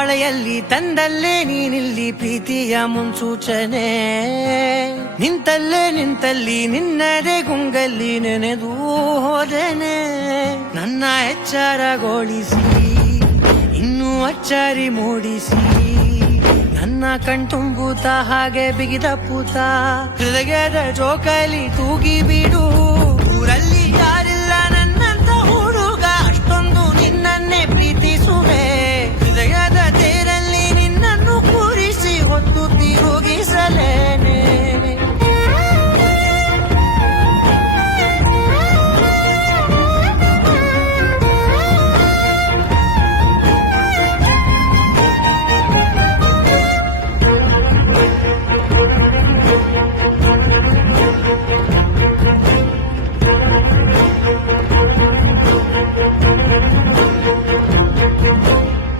ಮಳೆಯಲ್ಲಿ ತಂದಲ್ಲೇ ನೀನಿಲ್ಲಿ ಪ್ರೀತಿಯ ಮುನ್ಸೂಚನೆ ನಿಂತಲ್ಲಿ ನಿನ್ನದೇ ಗುಂಗಲ್ಲಿ ನೆನೆದು ಹೋದನೆ ನನ್ನ ಎಚ್ಚರಗೊಳಿಸಿ ಇನ್ನೂ ಅಚ್ಚರಿ ಮೂಡಿಸಿ ನನ್ನ ಕಣ್ತುಂಬುತ್ತ ಹಾಗೆ ಬಿಗಿದ ಪೂತ ಹೃದಯದ ಜೋಕಾಲಿ ತೂಗಿ ಬಿಡು